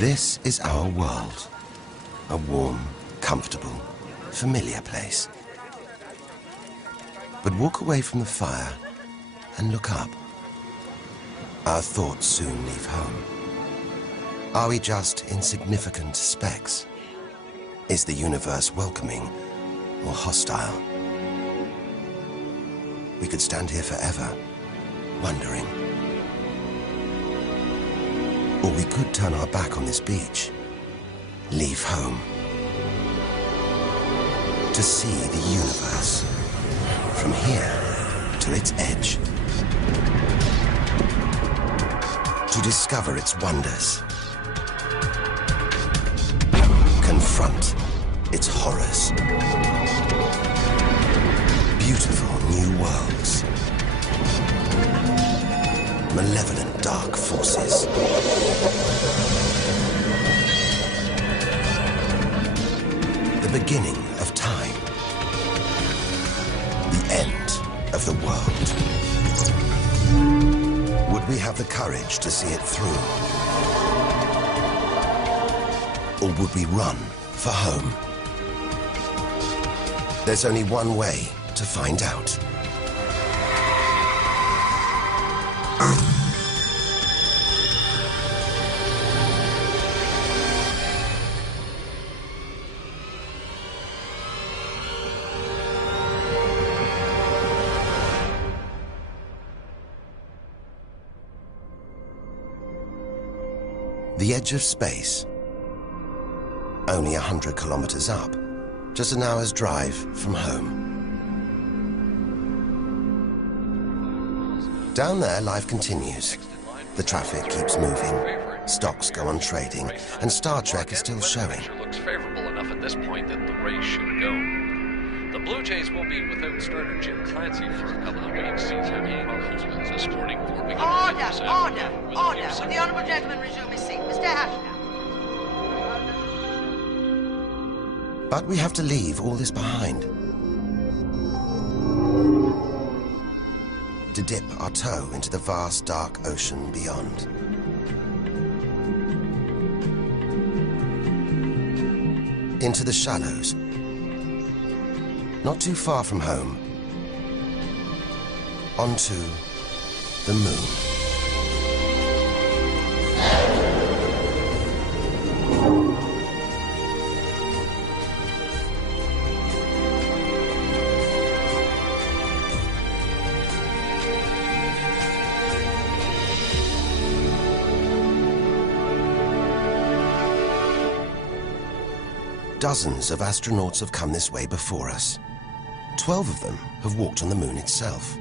This is our world. A warm, comfortable, familiar place. But walk away from the fire and look up. Our thoughts soon leave home. Are we just insignificant specks? Is the universe welcoming or hostile? We could stand here forever, wondering. Or we could turn our back on this beach, leave home, to see the universe, from here to its edge, to discover its wonders, confront its horrors. Beautiful new worlds, malevolent dark forces. The beginning of time. The end of the world. Would we have the courage to see it through? Or would we run for home? There's only one way to find out. The edge of space. Only 100 kilometers up, just an hour's drive from home. Down there, life continues. The traffic keeps moving, stocks go on trading, and Star Trek is still showing. Looks favorable enough at this point that the race should go. The Blue Jays will be without starter Jim Clancy for a couple of weeks. He's having problems with his sporting for beginning. Order! Will the honourable gentleman resume his seat? Mr. Ashton. But we have to leave all this behind. To dip our toe into the vast dark ocean beyond. Into the shallows. Not too far from home. Onto the moon. Dozens of astronauts have come this way before us. 12 of them have walked on the moon itself.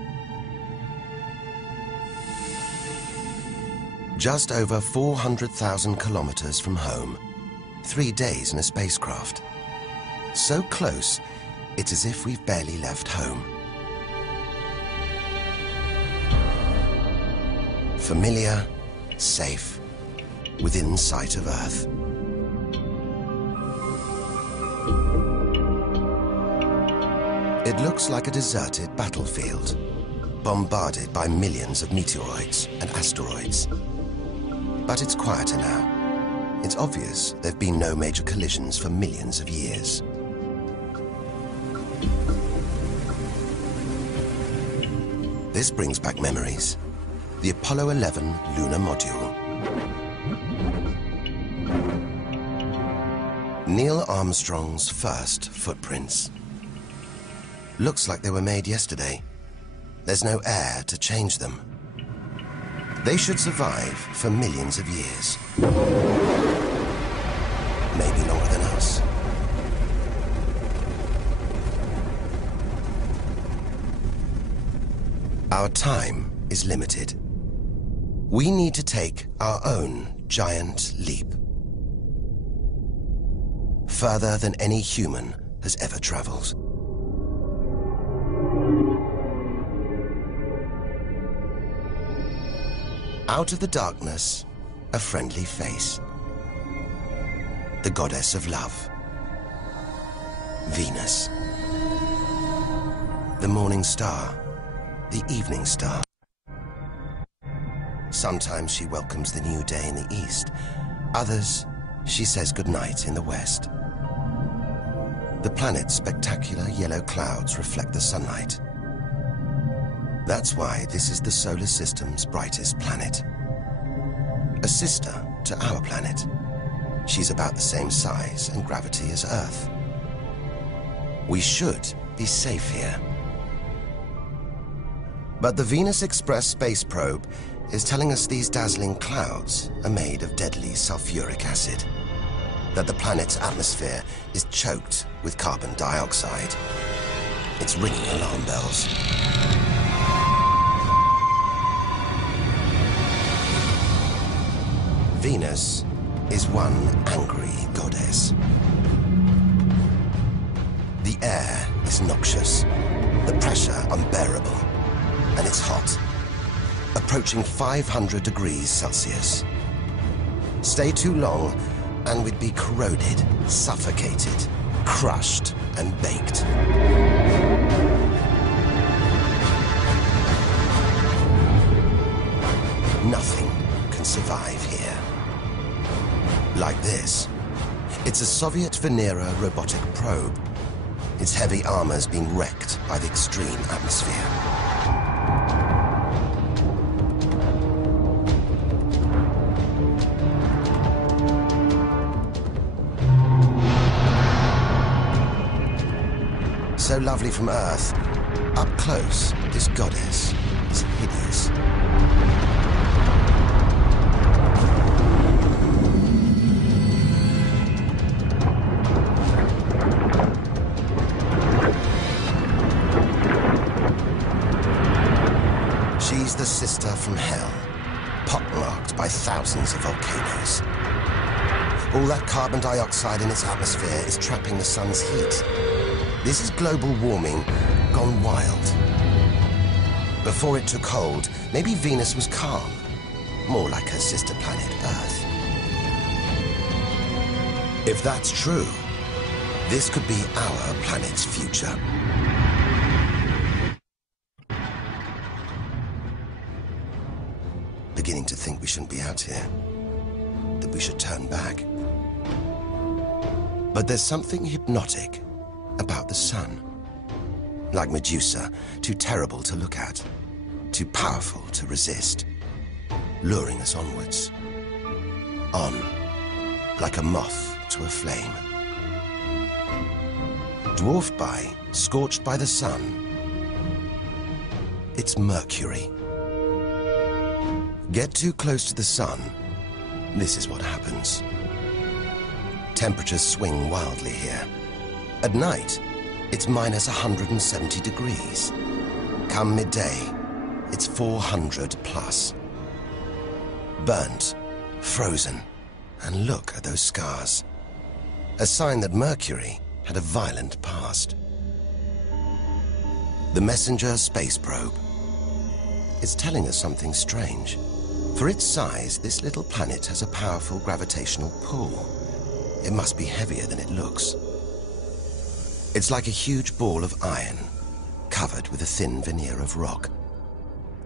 Just over 400,000 kilometers from home, 3 days in a spacecraft. So close, it's as if we've barely left home. Familiar, safe, within sight of Earth. It looks like a deserted battlefield, bombarded by millions of meteoroids and asteroids. But it's quieter now. It's obvious there have been no major collisions for millions of years. This brings back memories. The Apollo 11 lunar module. Neil Armstrong's first footprints. Looks like they were made yesterday. There's no air to change them. They should survive for millions of years. Maybe longer than us. Our time is limited. We need to take our own giant leap. Further than any human has ever traveled. Out of the darkness, a friendly face. The goddess of love. Venus. The morning star. The evening star. Sometimes she welcomes the new day in the east. Others, she says goodnight in the west. The planet's spectacular yellow clouds reflect the sunlight. That's why this is the solar system's brightest planet. A sister to our planet. She's about the same size and gravity as Earth. We should be safe here. But the Venus Express space probe is telling us these dazzling clouds are made of deadly sulfuric acid, that the planet's atmosphere is choked with carbon dioxide. It's ringing alarm bells. Venus is one angry goddess. The air is noxious, the pressure unbearable, and it's hot, approaching 500 degrees Celsius. Stay too long, and we'd be corroded, suffocated, crushed, and baked. Nothing can survive here. Like this. It's a Soviet Venera robotic probe. Its heavy armor's been wrecked by the extreme atmosphere. So lovely from Earth, up close, this goddess is hideous. She's the sister from hell, pockmarked by thousands of volcanoes. All that carbon dioxide in its atmosphere is trapping the sun's heat. This is global warming gone wild. Before it took hold, maybe Venus was calm, more like her sister planet Earth. If that's true, this could be our planet's future. Beginning to think we shouldn't be out here, that we should turn back. But there's something hypnotic about the sun. Like Medusa, too terrible to look at, too powerful to resist, luring us onwards. On, like a moth to a flame. Dwarfed by, scorched by the sun, it's Mercury. Get too close to the sun, this is what happens. Temperatures swing wildly here. At night, it's minus 170 degrees. Come midday, it's 400 plus. Burnt, frozen, and look at those scars. A sign that Mercury had a violent past. The Messenger space probe. It's telling us something strange. For its size, this little planet has a powerful gravitational pull. It must be heavier than it looks. It's like a huge ball of iron, covered with a thin veneer of rock,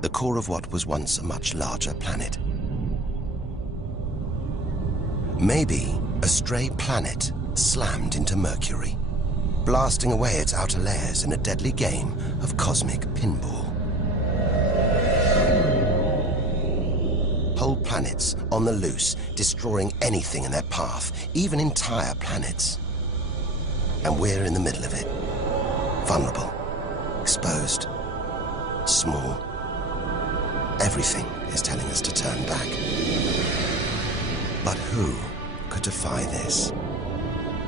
the core of what was once a much larger planet. Maybe a stray planet slammed into Mercury, blasting away its outer layers in a deadly game of cosmic pinball. Whole planets on the loose, destroying anything in their path, even entire planets. And we're in the middle of it. Vulnerable, exposed, small. Everything is telling us to turn back. But who could defy this?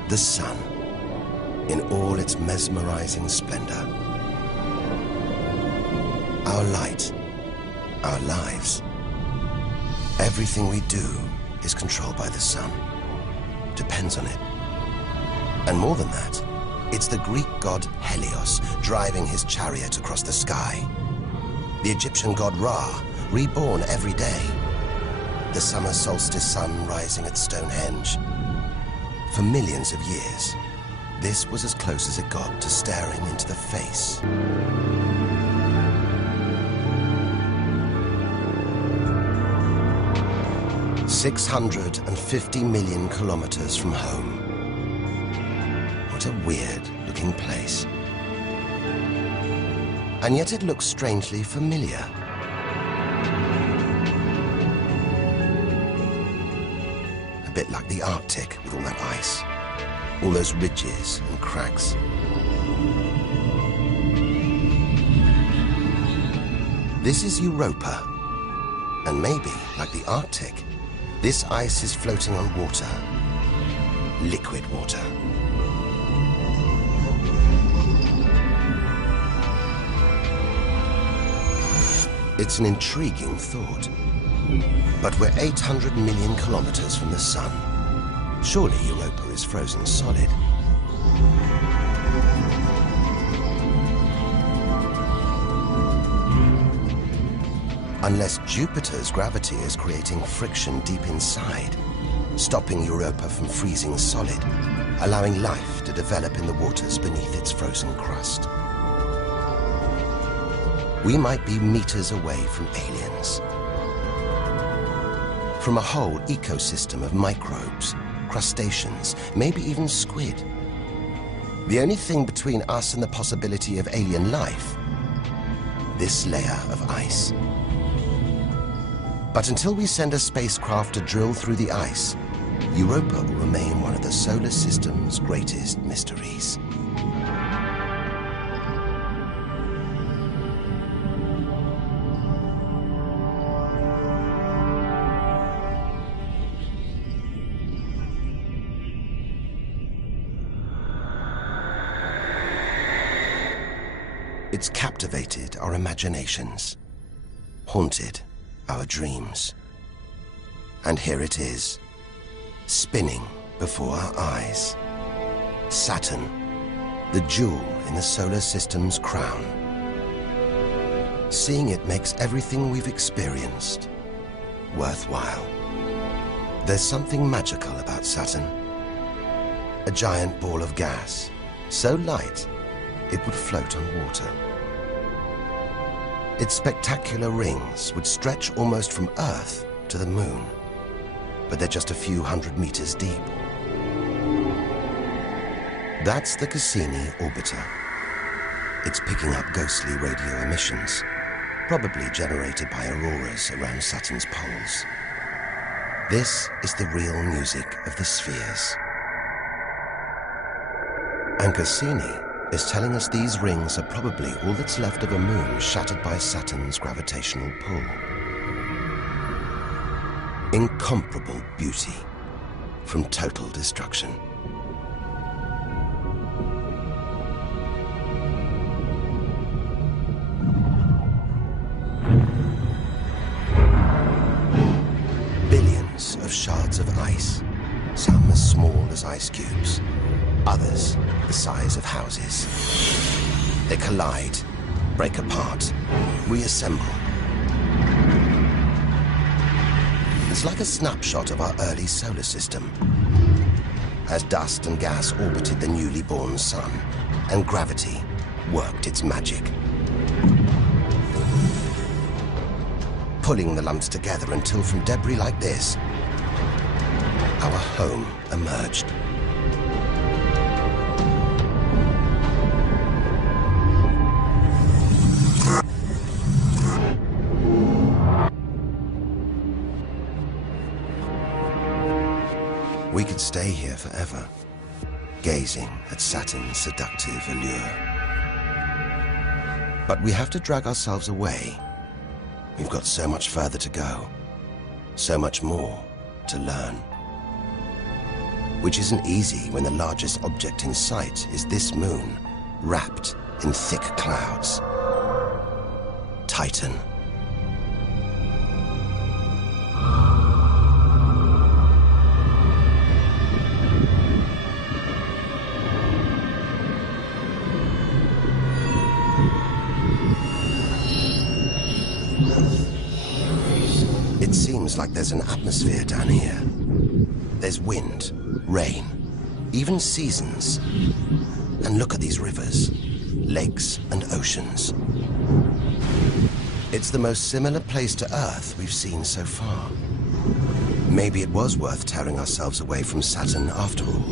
The sun, in all its mesmerizing splendor. Our light, our lives. Everything we do is controlled by the sun, depends on it. And more than that, it's the Greek god Helios driving his chariot across the sky. The Egyptian god Ra, reborn every day. The summer solstice sun rising at Stonehenge. For millions of years, this was as close as it got to staring into the face. 650 million kilometers from home. What a weird-looking place. And yet it looks strangely familiar. A bit like the Arctic with all that ice, all those ridges and cracks. This is Europa, and maybe, like the Arctic, this ice is floating on water, liquid water. It's an intriguing thought, but we're 800 million kilometers from the sun. Surely Europa is frozen solid. Unless Jupiter's gravity is creating friction deep inside, stopping Europa from freezing solid, allowing life to develop in the waters beneath its frozen crust. We might be meters away from aliens, from a whole ecosystem of microbes, crustaceans, maybe even squid. The only thing between us and the possibility of alien life, this layer of ice. But until we send a spacecraft to drill through the ice, Europa will remain one of the solar system's greatest mysteries. It's captivated our imaginations, haunted our dreams. And here it is, spinning before our eyes. Saturn, the jewel in the solar system's crown. Seeing it makes everything we've experienced worthwhile. There's something magical about Saturn. A giant ball of gas, so light it would float on water. Its spectacular rings would stretch almost from Earth to the Moon, but they're just a few hundred meters deep. That's the Cassini orbiter. It's picking up ghostly radio emissions, probably generated by auroras around Saturn's poles. This is the real music of the spheres. And Cassini is telling us these rings are probably all that's left of a moon shattered by Saturn's gravitational pull. Incomparable beauty from total destruction. Billions of shards of ice, some as small as ice cubes, others the size of houses. They collide, break apart, reassemble. It's like a snapshot of our early solar system, as dust and gas orbited the newly born sun, and gravity worked its magic, pulling the lumps together until from debris like this, our home emerged. We could stay here forever, gazing at Saturn's seductive allure. But we have to drag ourselves away. We've got so much further to go, so much more to learn. Which isn't easy when the largest object in sight is this moon, wrapped in thick clouds. Titan. It seems like there's an atmosphere down here. There's wind, rain, even seasons. And look at these rivers, lakes and oceans. It's the most similar place to Earth we've seen so far. Maybe it was worth tearing ourselves away from Saturn after all.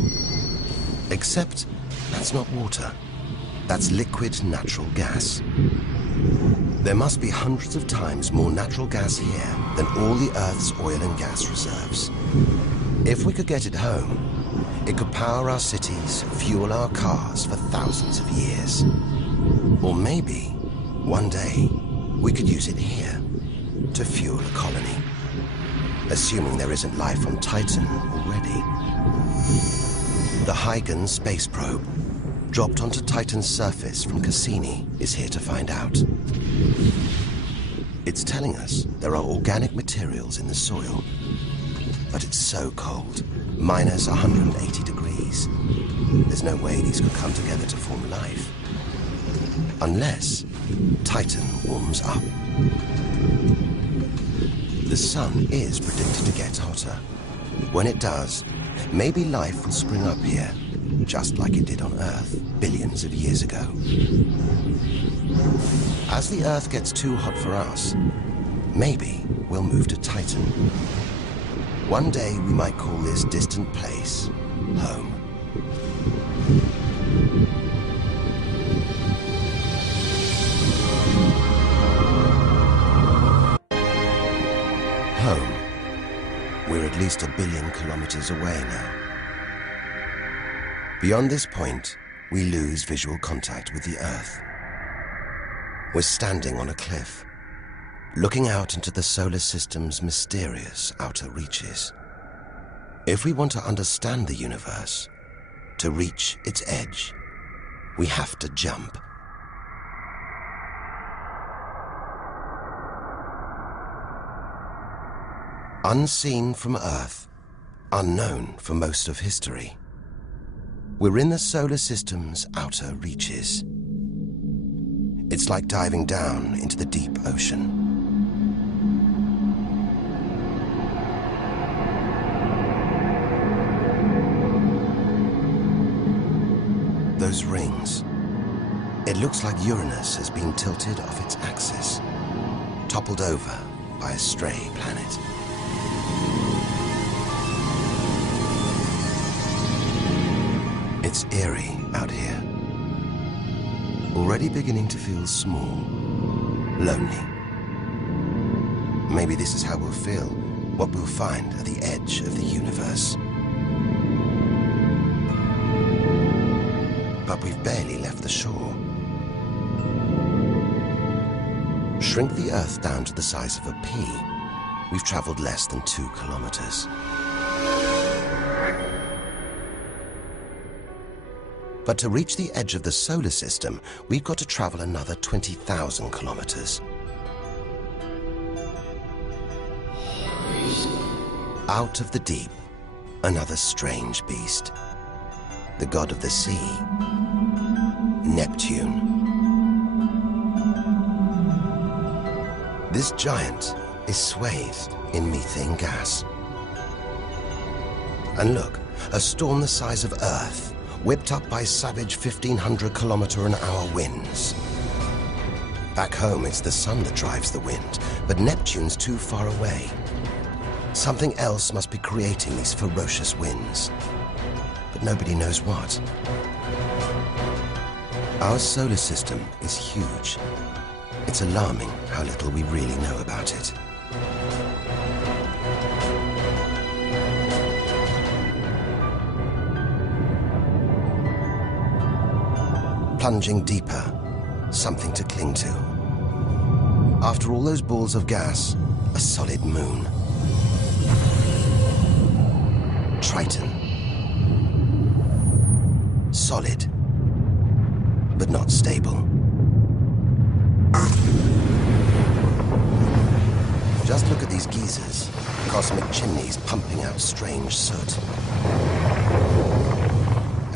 Except that's not water. That's liquid natural gas. There must be hundreds of times more natural gas here than all the Earth's oil and gas reserves. If we could get it home, it could power our cities, fuel our cars for thousands of years. Or maybe, one day, we could use it here to fuel a colony. Assuming there isn't life on Titan already. The Huygens space probe, dropped onto Titan's surface from Cassini, is here to find out. It's telling us there are organic materials in the soil, but it's so cold, minus 180 degrees. There's no way these could come together to form life. Unless Titan warms up. The sun is predicted to get hotter. When it does, maybe life will spring up here, just like it did on Earth billions of years ago. As the Earth gets too hot for us, maybe we'll move to Titan. One day we might call this distant place home. Home. We're at least 1 billion kilometers away now. Beyond this point, we lose visual contact with the Earth. We're standing on a cliff, looking out into the solar system's mysterious outer reaches. If we want to understand the universe, to reach its edge, we have to jump. Unseen from Earth, unknown for most of history, we're in the solar system's outer reaches. It's like diving down into the deep ocean. Those rings. It looks like Uranus has been tilted off its axis, toppled over by a stray planet. It's eerie out here. Already beginning to feel small, lonely. Maybe this is how we'll feel, what we'll find at the edge of the universe. But we've barely left the shore. Shrink the Earth down to the size of a pea. We've traveled less than 2 kilometers. But to reach the edge of the solar system, we've got to travel another 20,000 kilometers. Out of the deep, another strange beast. The god of the sea, Neptune. This giant is swathed in methane gas. And look, a storm the size of Earth, whipped up by savage 1,500-kilometer-an-hour winds. Back home, it's the sun that drives the wind, but Neptune's too far away. Something else must be creating these ferocious winds, but nobody knows what. Our solar system is huge. It's alarming how little we really know about it. Plunging deeper, something to cling to. After all those balls of gas, a solid moon. Triton. Solid, but not stable. Just look at these geysers, cosmic chimneys pumping out strange soot.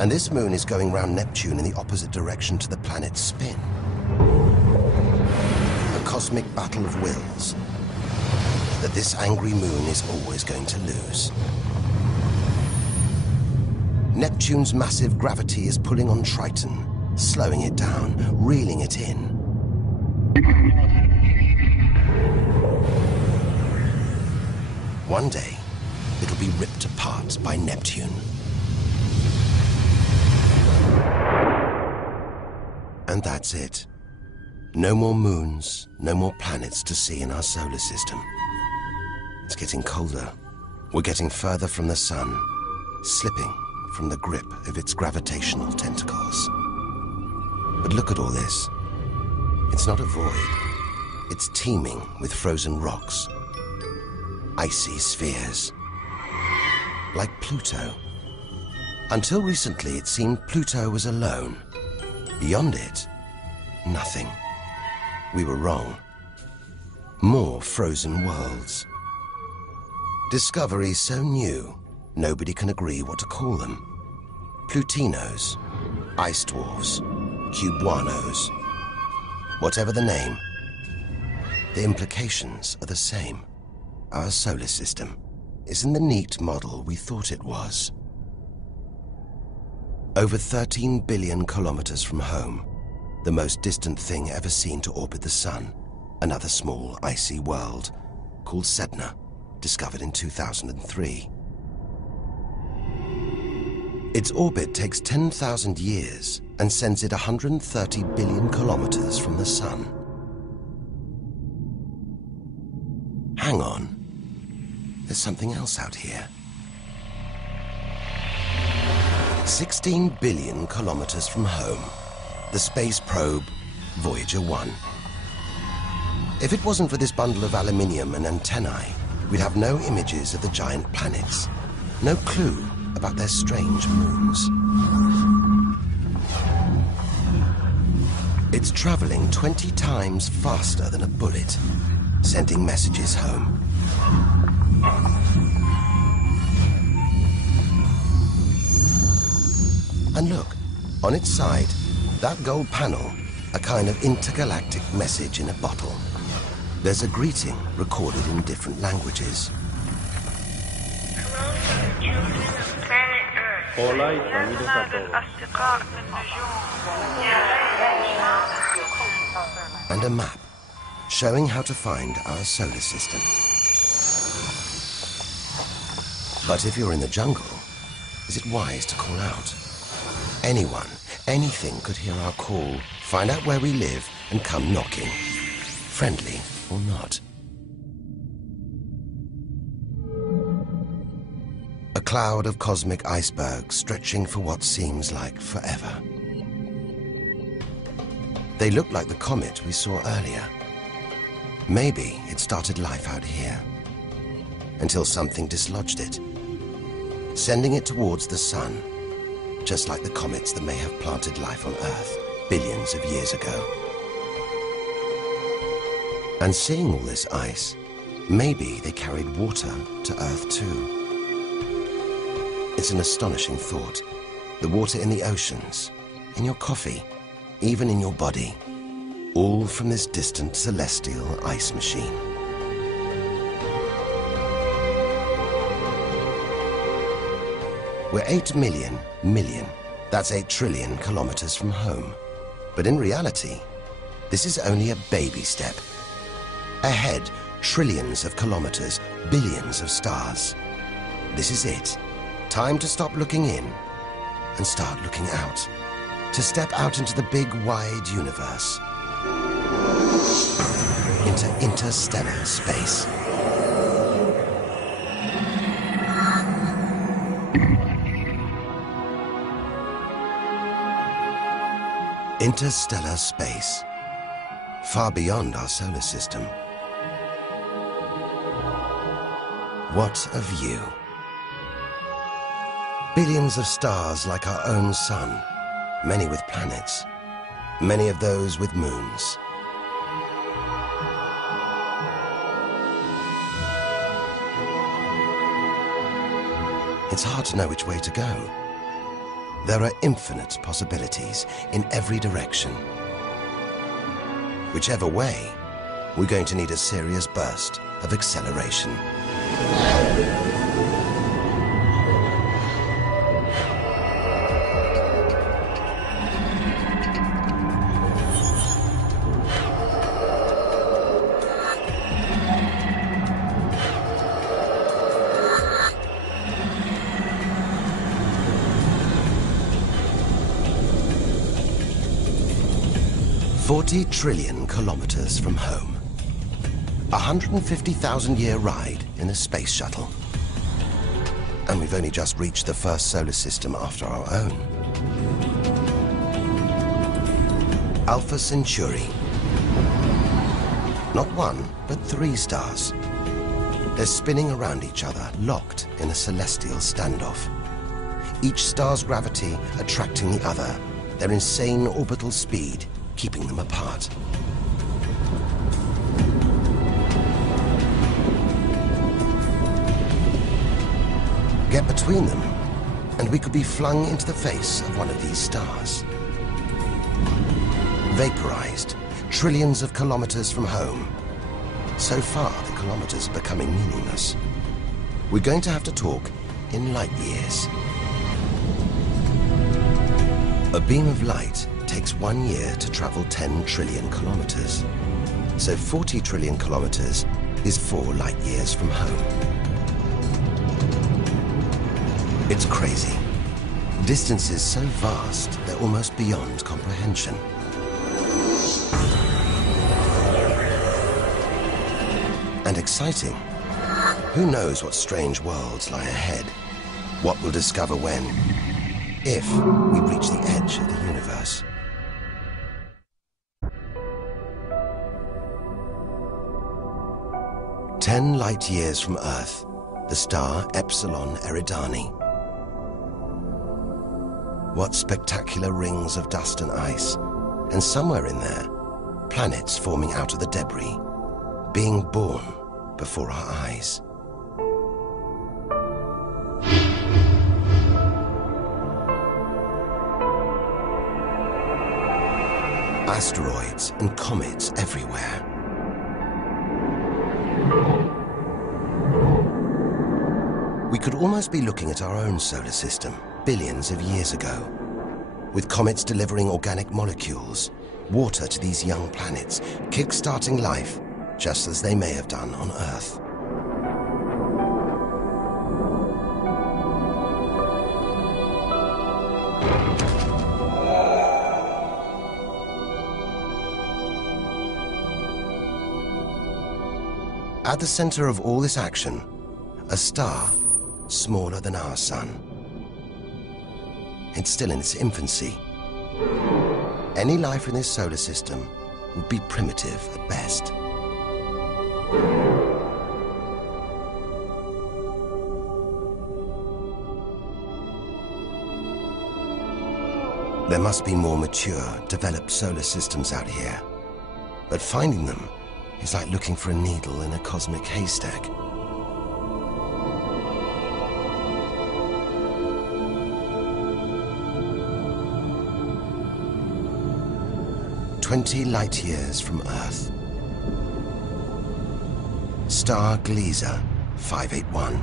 And this moon is going round Neptune in the opposite direction to the planet's spin. A cosmic battle of wills that this angry moon is always going to lose. Neptune's massive gravity is pulling on Triton, slowing it down, reeling it in. One day, it'll be ripped apart by Neptune. And that's it. No more moons, no more planets to see in our solar system. It's getting colder. We're getting further from the sun, slipping from the grip of its gravitational tentacles. But look at all this. It's not a void. It's teeming with frozen rocks, icy spheres, like Pluto. Until recently, it seemed Pluto was alone. Beyond it, nothing. We were wrong. More frozen worlds. Discoveries so new, nobody can agree what to call them. Plutinos, ice dwarfs, cubanos. Whatever the name, the implications are the same. Our solar system isn't the neat model we thought it was. Over 13 billion kilometers from home, the most distant thing ever seen to orbit the sun, another small icy world called Sedna, discovered in 2003. Its orbit takes 10,000 years and sends it 130 billion kilometers from the sun. Hang on, there's something else out here. 16 billion kilometers from home, the space probe Voyager 1. If it wasn't for this bundle of aluminium and antennae, we'd have no images of the giant planets, no clue about their strange moons. It's traveling 20 times faster than a bullet, sending messages home. And look, on its side, that gold panel, a kind of intergalactic message in a bottle. There's a greeting recorded in different languages. Hola y saludos a todos. And a map showing how to find our solar system. But if you're in the jungle, is it wise to call out? Anyone, anything could hear our call, find out where we live, and come knocking, friendly or not. A cloud of cosmic icebergs stretching for what seems like forever. They look like the comet we saw earlier. Maybe it started life out here, until something dislodged it, sending it towards the sun, just like the comets that may have planted life on Earth billions of years ago. And seeing all this ice, maybe they carried water to Earth too. It's an astonishing thought. The water in the oceans, in your coffee, even in your body, all from this distant celestial ice machine. We're 8 million, that's 8 trillion kilometers from home. But in reality, this is only a baby step. Ahead, trillions of kilometers, billions of stars. This is it. Time to stop looking in and start looking out. To step out into the big, wide universe. Into interstellar space. Interstellar space. Far beyond our solar system. What a view. Billions of stars like our own sun, many with planets, many of those with moons. It's hard to know which way to go. There are infinite possibilities in every direction. Whichever way, we're going to need a serious burst of acceleration. 40 trillion kilometers from home. 150,000-year ride in a space shuttle. And we've only just reached the first solar system after our own. Alpha Centauri. Not one, but 3 stars. They're spinning around each other, locked in a celestial standoff. Each star's gravity attracting the other, their insane orbital speed keeping them apart. Get between them, and we could be flung into the face of one of these stars. Vaporized, trillions of kilometers from home. So far, the kilometers are becoming meaningless. We're going to have to talk in light years. A beam of light takes 1 year to travel 10 trillion kilometers. So 40 trillion kilometers is 4 light years from home. It's crazy. Distances so vast, they're almost beyond comprehension. And exciting. Who knows what strange worlds lie ahead? What we'll discover when, if we reach the edge of the universe. "10 light years from Earth, the star Epsilon Eridani. What spectacular rings of dust and ice, and somewhere in there, planets forming out of the debris, being born before our eyes. Asteroids and comets everywhere. We could almost be looking at our own solar system, billions of years ago, with comets delivering organic molecules, water to these young planets, kick-starting life, just as they may have done on Earth. At the center of all this action, a star smaller than our sun. It's still in its infancy. Any life in this solar system would be primitive at best. There must be more mature, developed solar systems out here, but finding them is like looking for a needle in a cosmic haystack. "20 light years from Earth. Star Gliese 581.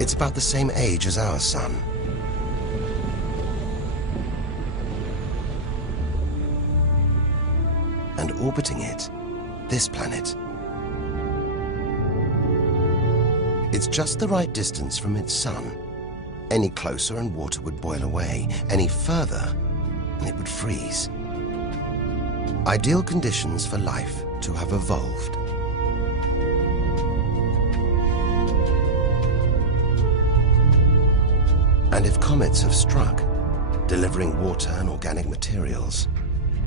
It's about the same age as our sun. And orbiting it, this planet. It's just the right distance from its sun. Any closer and water would boil away. Any further and it would freeze. Ideal conditions for life to have evolved. And if comets have struck, delivering water and organic materials,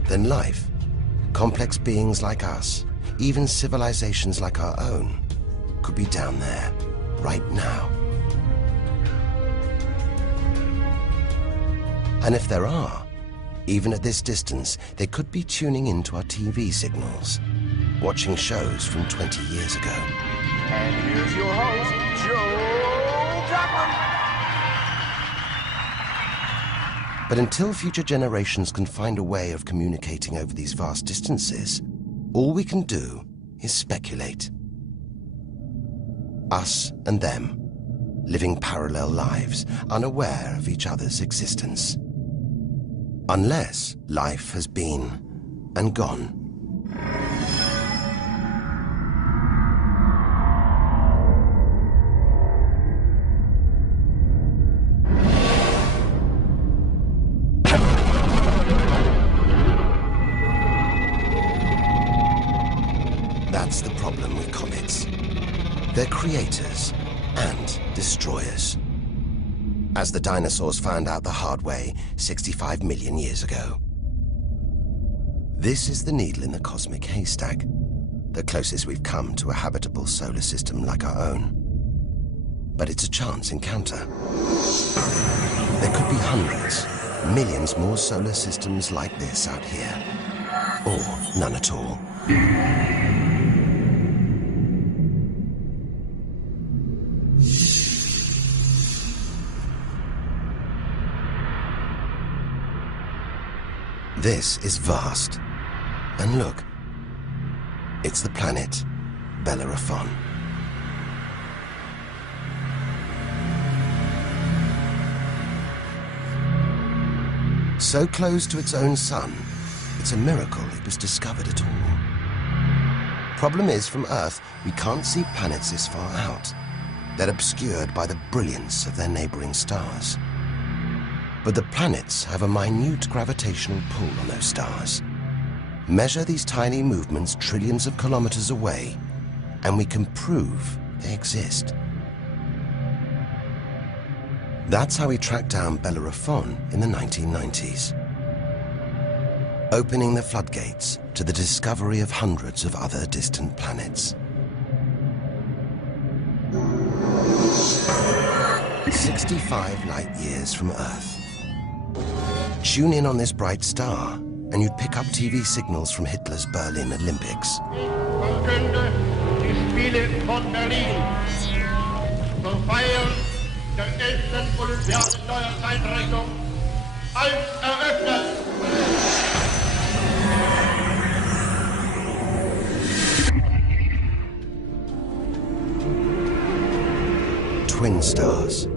then life, complex beings like us, even civilizations like our own, could be down there, right now. And if there are, even at this distance, they could be tuning into our TV signals, watching shows from 20 years ago. And here's your host, Joe Kaplan. But until future generations can find a way of communicating over these vast distances, all we can do is speculate. Us and them, living parallel lives, unaware of each other's existence. Unless life has been and gone. That's the problem with comets. They're creators and destroyers. As the dinosaurs found out the hard way 65 million years ago. This is the needle in the cosmic haystack, the closest we've come to a habitable solar system like our own. But it's a chance encounter. There could be hundreds, millions more solar systems like this out here. Or none at all. This is vast. And look, it's the planet Bellerophon. So close to its own sun, it's a miracle it was discovered at all. Problem is, from Earth, we can't see planets this far out. They're obscured by the brilliance of their neighboring stars. But the planets have a minute gravitational pull on those stars. Measure these tiny movements trillions of kilometers away, and we can prove they exist. That's how we tracked down Bellerophon in the 1990s, opening the floodgates to the discovery of hundreds of other distant planets. 65 light years from Earth. Tune in on this bright star, and you'd pick up TV signals from Hitler's Berlin Olympics. Verkünde die Spiele von Berlin zur Feier der 11. Olympiade neuer Zeitrechnung als eröffnet. Twin stars.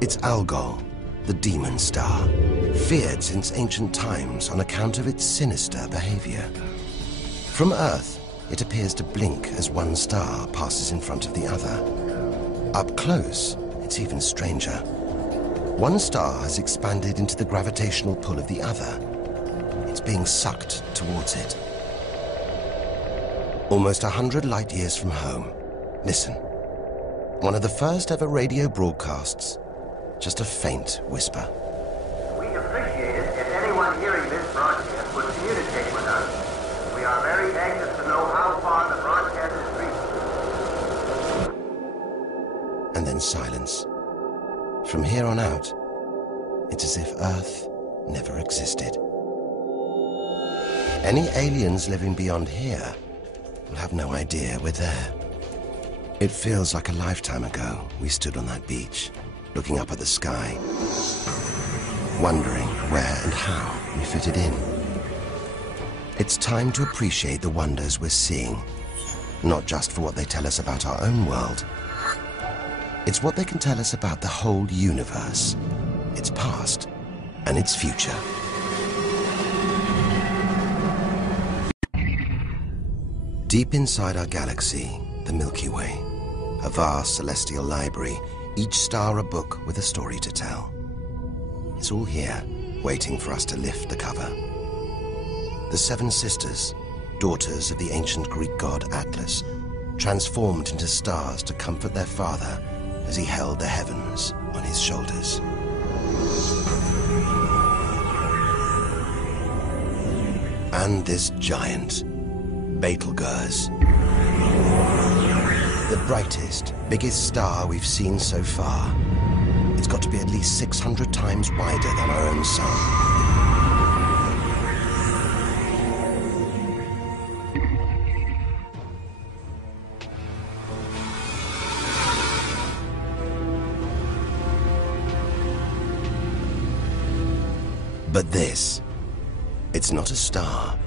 It's Algol, the demon star, feared since ancient times on account of its sinister behavior. From Earth, it appears to blink as one star passes in front of the other. Up close, it's even stranger. One star has expanded into the gravitational pull of the other. It's being sucked towards it. Almost 100 light years from home. Listen. One of the first ever radio broadcasts. Just a faint whisper. We'd appreciate it if anyone hearing this broadcast would communicate with us. We are very anxious to know how far the broadcast is reaching. And then silence. From here on out, it's as if Earth never existed. Any aliens living beyond here will have no idea we're there. It feels like a lifetime ago we stood on that beach, looking up at the sky, wondering where and how we fitted in. It's time to appreciate the wonders we're seeing, not just for what they tell us about our own world. It's what they can tell us about the whole universe, its past and its future. Deep inside our galaxy, the Milky Way, a vast celestial library, each star a book with a story to tell. It's all here, waiting for us to lift the cover. The seven sisters, daughters of the ancient Greek god Atlas, transformed into stars to comfort their father as he held the heavens on his shoulders. And this giant, Betelgeuse. The brightest, biggest star we've seen so far. It's got to be at least 600 times wider than our own sun. But this, it's not a star.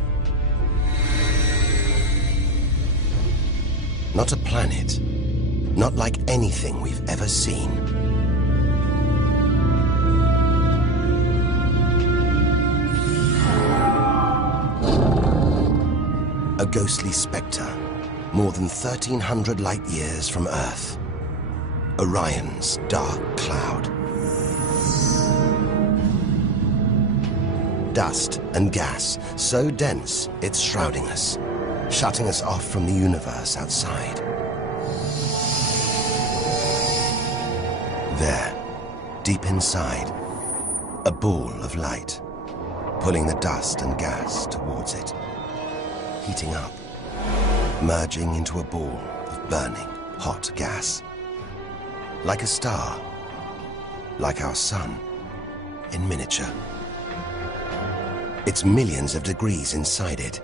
Not a planet. Not like anything we've ever seen. A ghostly spectre, more than 1,300 light years from Earth. Orion's dark cloud. Dust and gas, so dense it's shrouding us. shutting us off from the universe outside. There, deep inside, a ball of light, pulling the dust and gas towards it, heating up, merging into a ball of burning, hot gas. Like a star, like our sun, in miniature. It's millions of degrees inside it,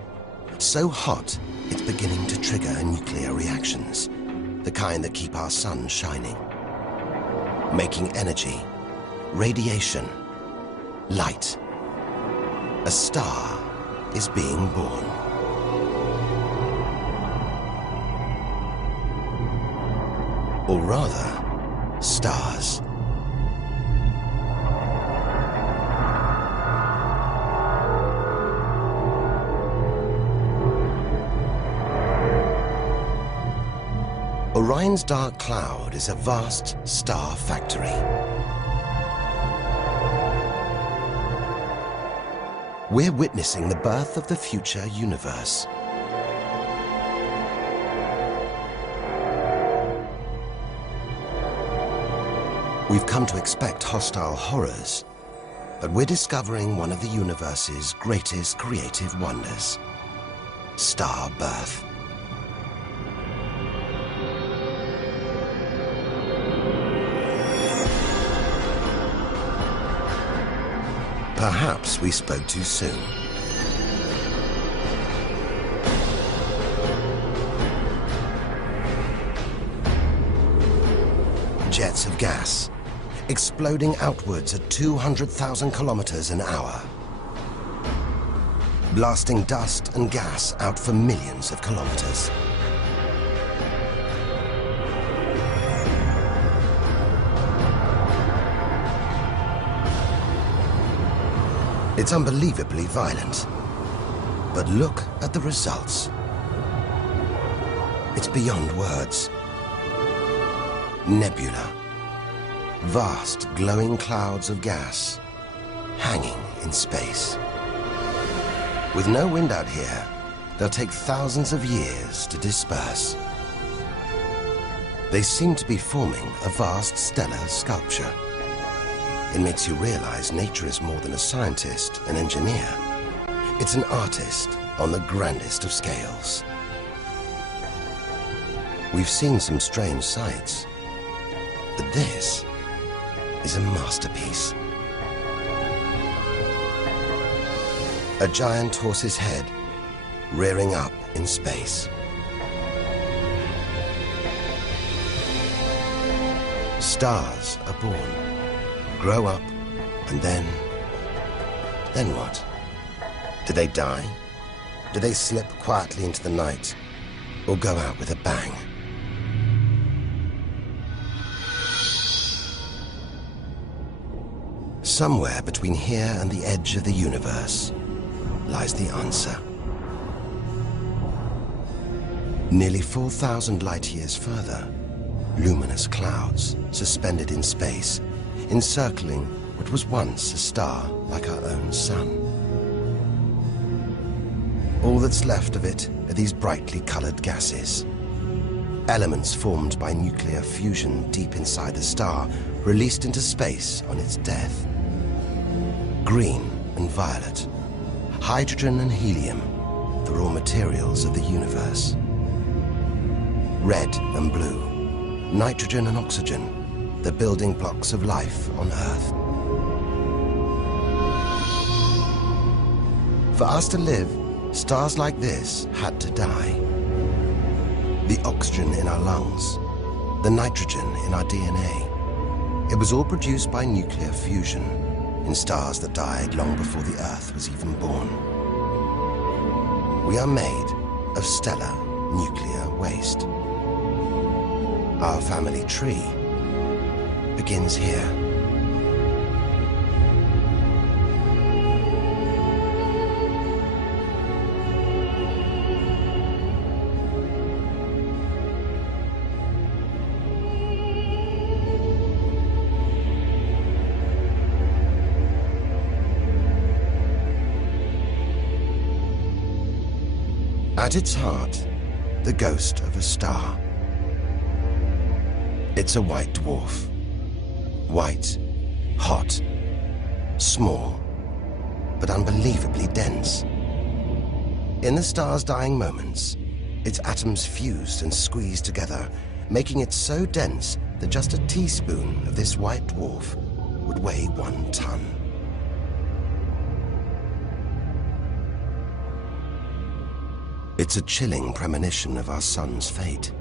so hot it's beginning to trigger nuclear reactions, the kind that keep our sun shining, making energy, radiation, light. A star is being born. Or rather, stars. Orion's dark cloud is a vast star factory. We're witnessing the birth of the future universe. We've come to expect hostile horrors, but we're discovering one of the universe's greatest creative wonders: star birth. Perhaps we spoke too soon. Jets of gas, exploding outwards at 200,000 kilometers an hour, blasting dust and gas out for millions of kilometers. It's unbelievably violent, but look at the results. It's beyond words. Nebula, vast glowing clouds of gas, hanging in space. With no wind out here, they'll take thousands of years to disperse. They seem to be forming a vast stellar sculpture. It makes you realize nature is more than a scientist, an engineer. It's an artist on the grandest of scales. We've seen some strange sights, but this is a masterpiece. A giant horse's head rearing up in space. Stars are born, grow up, and then what? Do they die? Do they slip quietly into the night, or go out with a bang? Somewhere between here and the edge of the universe lies the answer. Nearly 4,000 light-years further, luminous clouds suspended in space, encircling what was once a star like our own sun. All that's left of it are these brightly colored gases. Elements formed by nuclear fusion deep inside the star, released into space on its death. Green and violet, hydrogen and helium, the raw materials of the universe. Red and blue, nitrogen and oxygen, the building blocks of life on Earth. For us to live, stars like this had to die. The oxygen in our lungs, the nitrogen in our DNA, it was all produced by nuclear fusion in stars that died long before the Earth was even born. We are made of stellar nuclear waste. Our family tree begins here. At its heart, the ghost of a star. It's a white dwarf. White, hot, small, but unbelievably dense. In the star's dying moments, its atoms fused and squeezed together, making it so dense that just a teaspoon of this white dwarf would weigh 1 ton. It's a chilling premonition of our sun's fate.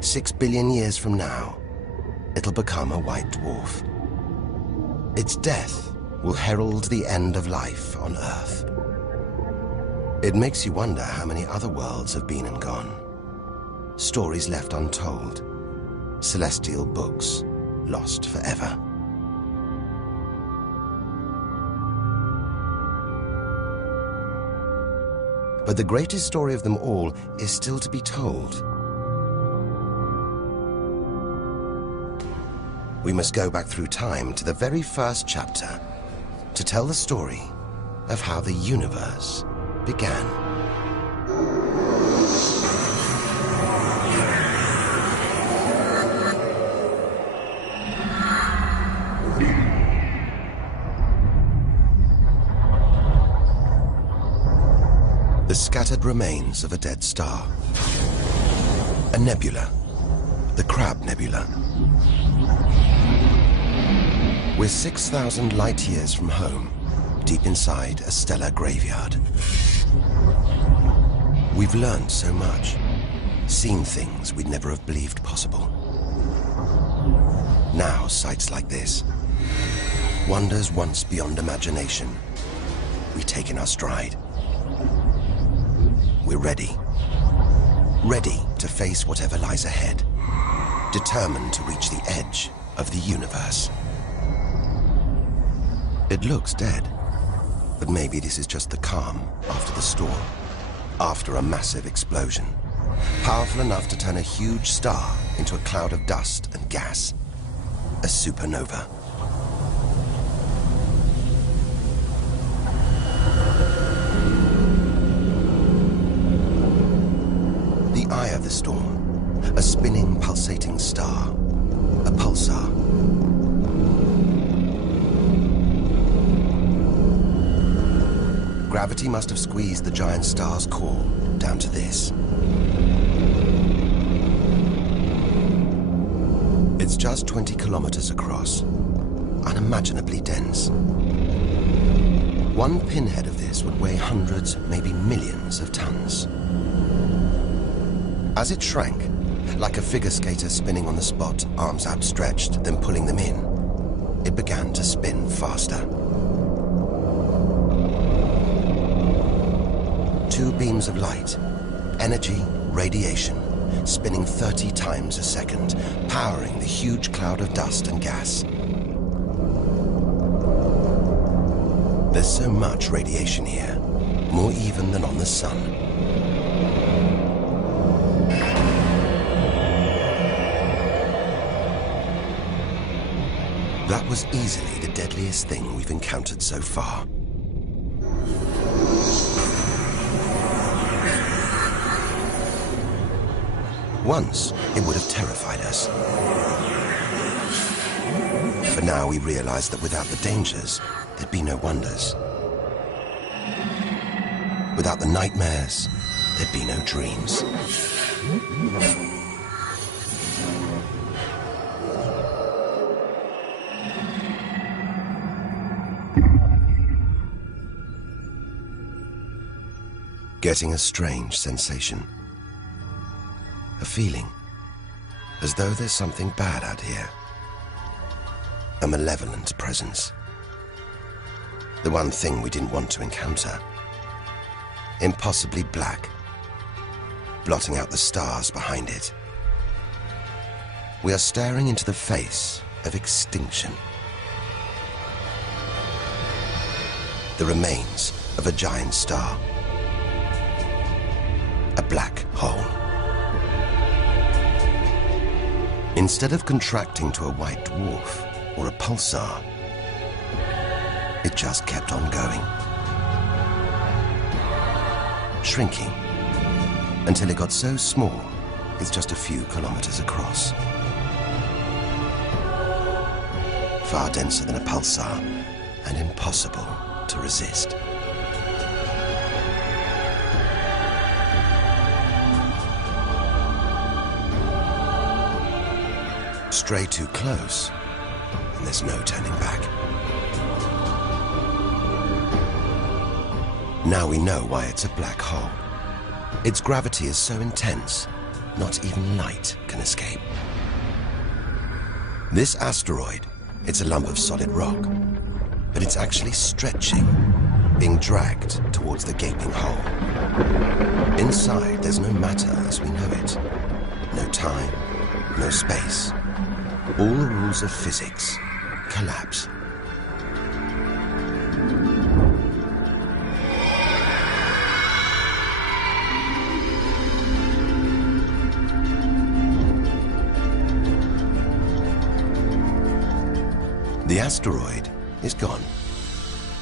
6 billion years from now, it'll become a white dwarf. Its death will herald the end of life on Earth. It makes you wonder how many other worlds have been and gone. Stories left untold. Celestial books lost forever. But the greatest story of them all is still to be told. We must go back through time to the very first chapter to tell the story of how the universe began. The scattered remains of a dead star. A nebula, the Crab Nebula. We're 6,000 light years from home, deep inside a stellar graveyard. We've learned so much, seen things we'd never have believed possible. Now, sights like this, wonders once beyond imagination, we take in our stride. We're ready. Ready to face whatever lies ahead, determined to reach the edge of the universe. It looks dead, but maybe this is just the calm after the storm, after a massive explosion, powerful enough to turn a huge star into a cloud of dust and gas, a supernova. The eye of the storm, a spinning, pulsating star, a pulsar. Gravity must have squeezed the giant star's core down to this. It's just 20 kilometers across, unimaginably dense. One pinhead of this would weigh hundreds, maybe millions of tons. As it shrank, like a figure skater spinning on the spot, arms outstretched, then pulling them in, it began to spin faster. 2 beams of light, energy, radiation, spinning 30 times a second, powering the huge cloud of dust and gas. There's so much radiation here, more even than on the sun. That was easily the deadliest thing we've encountered so far. Once, it would have terrified us. But now we realize that without the dangers, there'd be no wonders. Without the nightmares, there'd be no dreams. Getting a strange sensation. A feeling, as though there's something bad out here. A malevolent presence. The one thing we didn't want to encounter. Impossibly black, blotting out the stars behind it. We are staring into the face of extinction. The remains of a giant star. A black hole. Instead of contracting to a white dwarf or a pulsar, it just kept on going. Shrinking, until it got so small it's just a few kilometers across. Far denser than a pulsar and impossible to resist. Stray too close, and there's no turning back. Now we know why it's a black hole. Its gravity is so intense, not even light can escape. This asteroid, it's a lump of solid rock, but it's actually stretching, being dragged towards the gaping hole. Inside, there's no matter as we know it. No time, no space. All the rules of physics collapse. The asteroid is gone.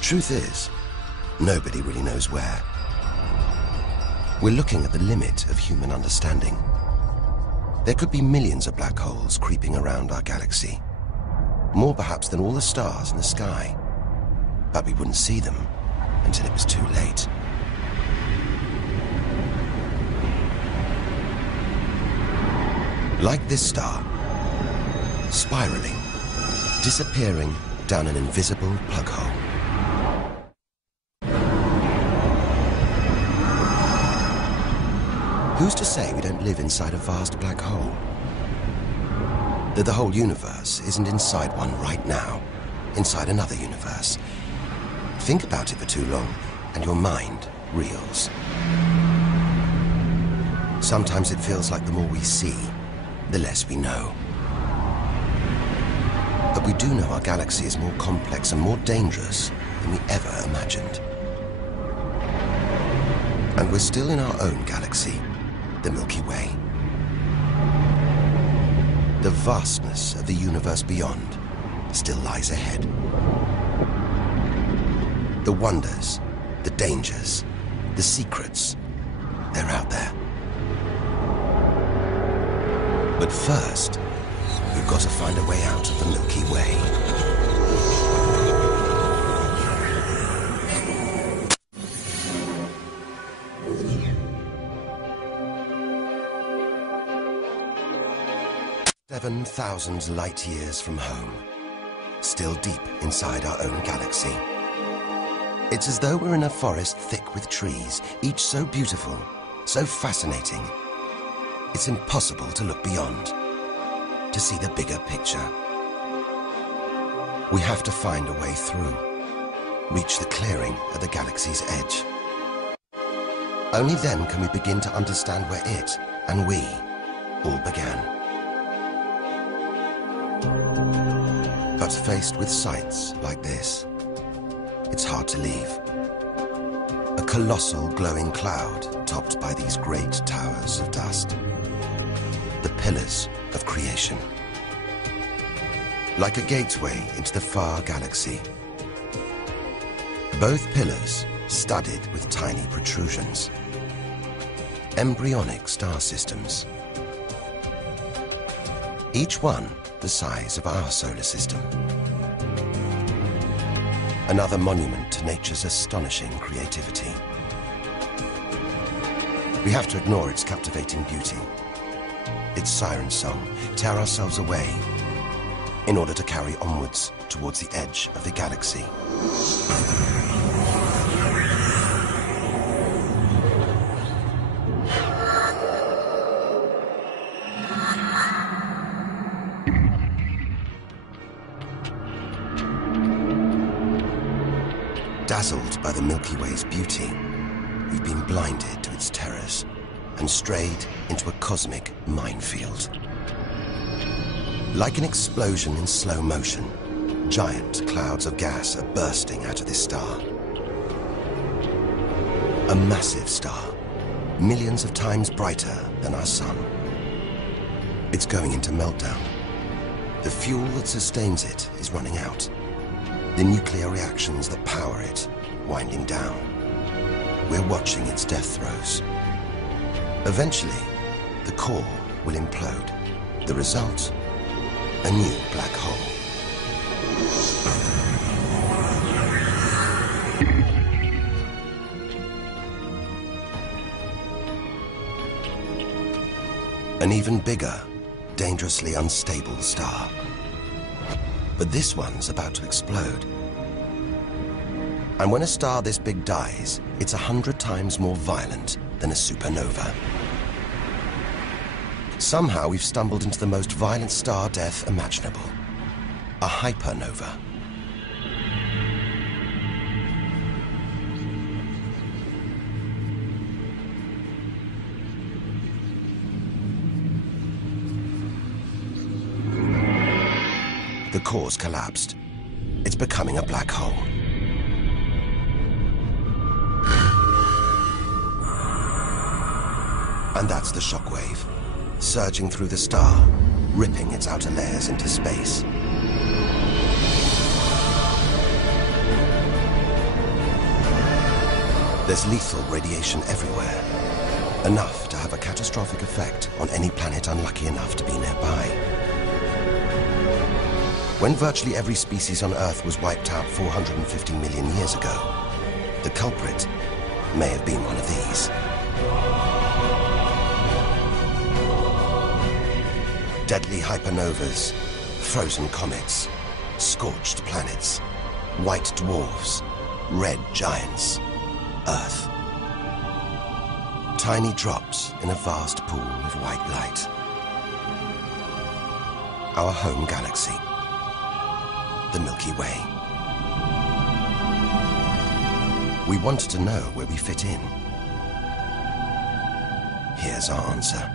Truth is, nobody really knows where. We're looking at the limit of human understanding. There could be millions of black holes creeping around our galaxy. More perhaps than all the stars in the sky. But we wouldn't see them until it was too late. Like this star, spiraling, disappearing down an invisible plug hole. Who's to say we don't live inside a vast black hole? That the whole universe isn't inside one right now, inside another universe. Think about it for too long, and your mind reels. Sometimes it feels like the more we see, the less we know. But we do know our galaxy is more complex and more dangerous than we ever imagined. And we're still in our own galaxy, the Milky Way. The vastness of the universe beyond still lies ahead. The wonders, the dangers, the secrets, they're out there. But first, we've got to find a way out of the Milky Way. 7,000 light years from home, still deep inside our own galaxy. It's as though we're in a forest thick with trees, each so beautiful, so fascinating. It's impossible to look beyond, to see the bigger picture. We have to find a way through, reach the clearing at the galaxy's edge. Only then can we begin to understand where it and we all began. But faced with sights like this, it's hard to leave. A colossal glowing cloud topped by these great towers of dust. The pillars of creation. Like a gateway into the far galaxy. Both pillars studded with tiny protrusions. Embryonic star systems. Each one the size of our solar system. Another monument to nature's astonishing creativity. We have to ignore its captivating beauty, its siren song, tear ourselves away in order to carry onwards towards the edge of the galaxy. Dazzled by the Milky Way's beauty, we've been blinded to its terrors and strayed into a cosmic minefield. Like an explosion in slow motion, giant clouds of gas are bursting out of this star. A massive star, millions of times brighter than our sun. It's going into meltdown. The fuel that sustains it is running out. The nuclear reactions that power it winding down. We're watching its death throes. Eventually, the core will implode. The result, a new black hole. An even bigger, dangerously unstable star. But this one's about to explode. And when a star this big dies, it's 100 times more violent than a supernova. Somehow we've stumbled into the most violent star death imaginable. A hypernova. The core's collapsed. It's becoming a black hole. And that's the shockwave, surging through the star, ripping its outer layers into space. There's lethal radiation everywhere, enough to have a catastrophic effect on any planet unlucky enough to be nearby. When virtually every species on Earth was wiped out 450 million years ago, the culprit may have been one of these. Deadly hypernovas, frozen comets, scorched planets, white dwarfs, red giants, Earth. Tiny drops in a vast pool of white light. Our home galaxy, the Milky Way. We wanted to know where we fit in. Here's our answer.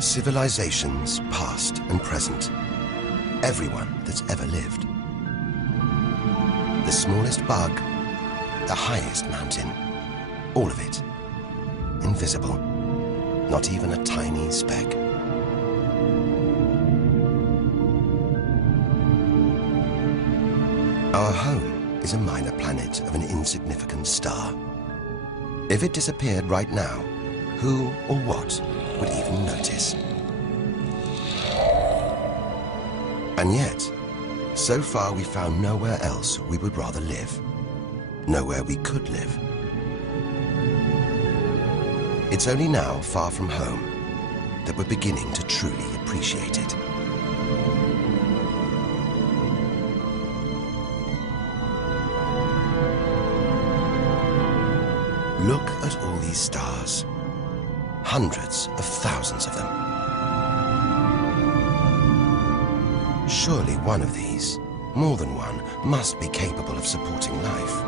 Civilizations, past and present. Everyone that's ever lived. The smallest bug, the highest mountain. All of it. Invisible. Not even a tiny speck. Our home is a minor planet of an insignificant star. If it disappeared right now, who or what would even notice? And yet, so far we found nowhere else we would rather live. Nowhere we could live. It's only now, far from home, that we're beginning to truly appreciate it. Look at all these stars. Hundreds of thousands of them. Surely one of these, more than one, must be capable of supporting life.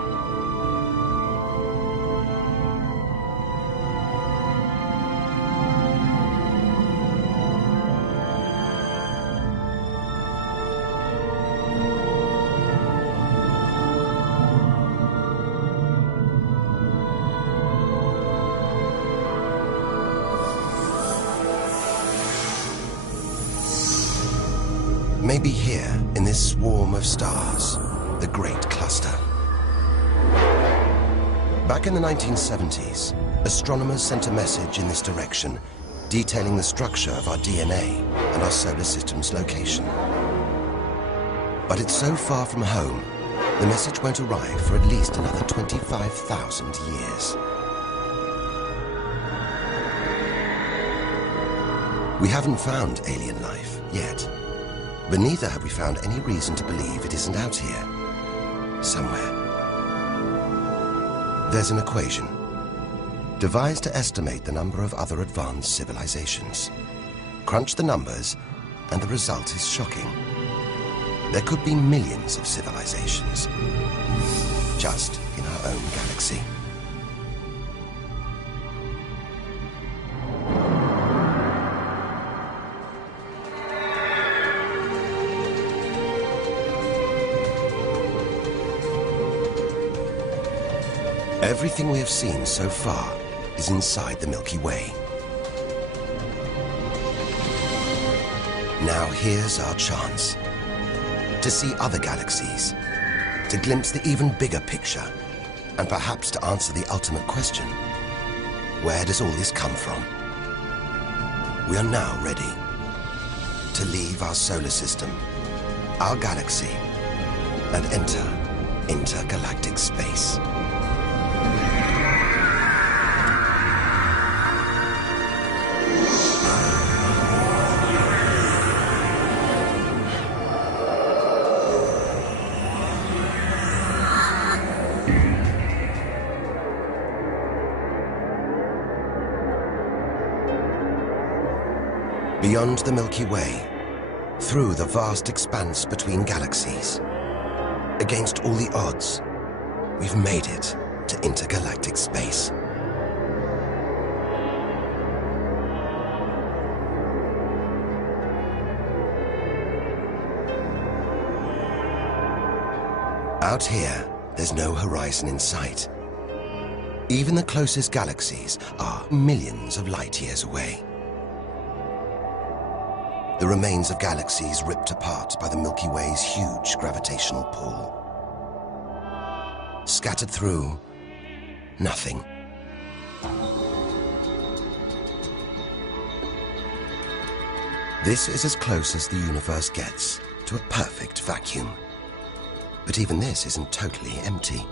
Maybe here, in this swarm of stars, the Great Cluster. Back in the 1970s, astronomers sent a message in this direction, detailing the structure of our DNA and our solar system's location. But it's so far from home, the message won't arrive for at least another 25,000 years. We haven't found alien life yet. But neither have we found any reason to believe it isn't out here, somewhere. There's an equation, devised to estimate the number of other advanced civilizations. Crunch the numbers, and the result is shocking. There could be millions of civilizations, just in our own galaxy. Everything we have seen so far is inside the Milky Way. Now here's our chance to see other galaxies, to glimpse the even bigger picture And perhaps to answer the ultimate question, where does all this come from? We are now ready to leave our solar system, our galaxy, and enter intergalactic space. Beyond the Milky Way, through the vast expanse between galaxies, against all the odds, we've made it to intergalactic space. Out here, there's no horizon in sight. Even the closest galaxies are millions of light years away. The remains of galaxies ripped apart by the Milky Way's huge gravitational pull. Scattered through, nothing. This is as close as the universe gets to a perfect vacuum. But even this isn't totally empty.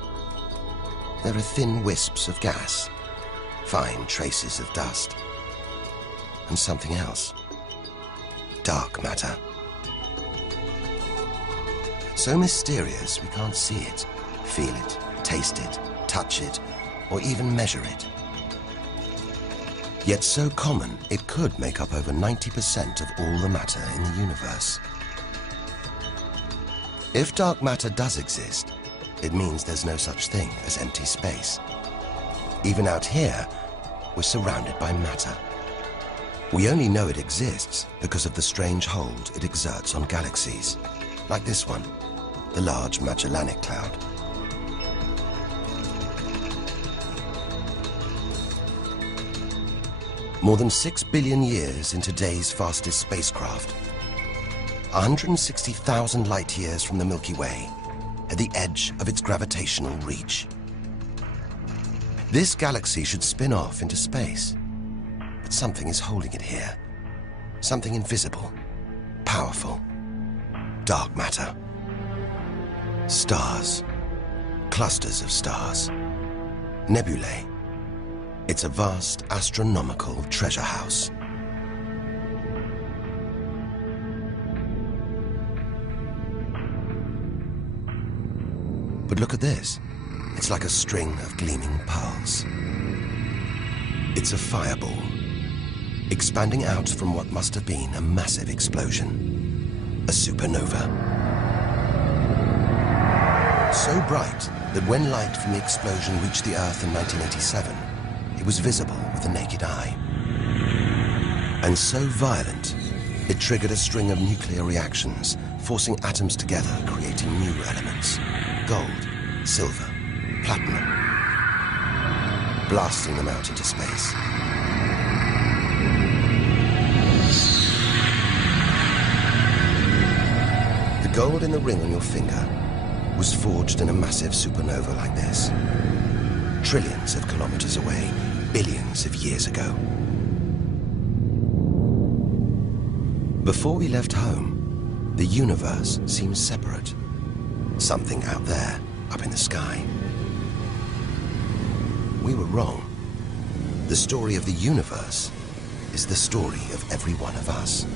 There are thin wisps of gas, fine traces of dust, and something else. Dark matter. So mysterious we can't see it, feel it, taste it, touch it, or even measure it. Yet so common, it could make up over 90% of all the matter in the universe. If dark matter does exist, it means there's no such thing as empty space. Even out here, we're surrounded by matter. We only know it exists because of the strange hold it exerts on galaxies, like this one, the Large Magellanic Cloud. More than 6 billion years into today's fastest spacecraft, 160,000 light-years from the Milky Way, at the edge of its gravitational reach. This galaxy should spin off into space. But something is holding it here. Something invisible, powerful, dark matter. Stars, clusters of stars, nebulae. It's a vast astronomical treasure house. But look at this. It's like a string of gleaming pearls. It's a fireball, expanding out from what must have been a massive explosion, a supernova. So bright that when light from the explosion reached the Earth in 1987, it was visible with the naked eye. And so violent, it triggered a string of nuclear reactions, forcing atoms together, creating new elements: gold, silver, platinum, blasting them out into space. The gold in the ring on your finger was forged in a massive supernova like this, trillions of kilometers away, billions of years ago. Before we left home, the universe seemed separate. Something out there, up in the sky. We were wrong. The story of the universe is the story of every one of us.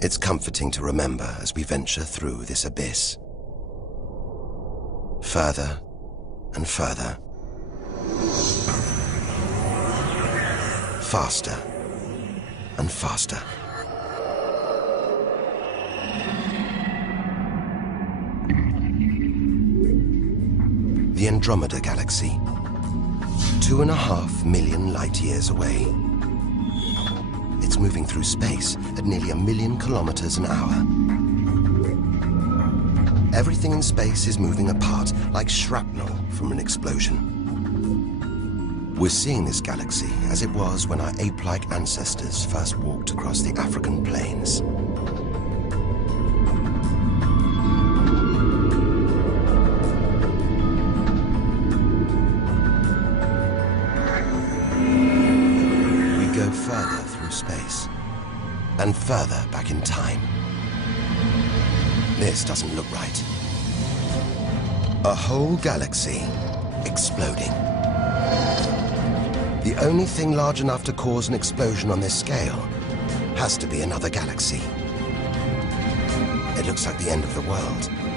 It's comforting to remember as we venture through this abyss. Further and further. Faster and faster. The Andromeda Galaxy, 2.5 million light-years away. It's moving through space at nearly 1 million kilometers an hour. Everything in space is moving apart like shrapnel from an explosion. We're seeing this galaxy as it was when our ape-like ancestors first walked across the African plains. go further through space and further back in time. This doesn't look right. A whole galaxy exploding. The only thing large enough to cause an explosion on this scale has to be another galaxy. It looks like the end of the world.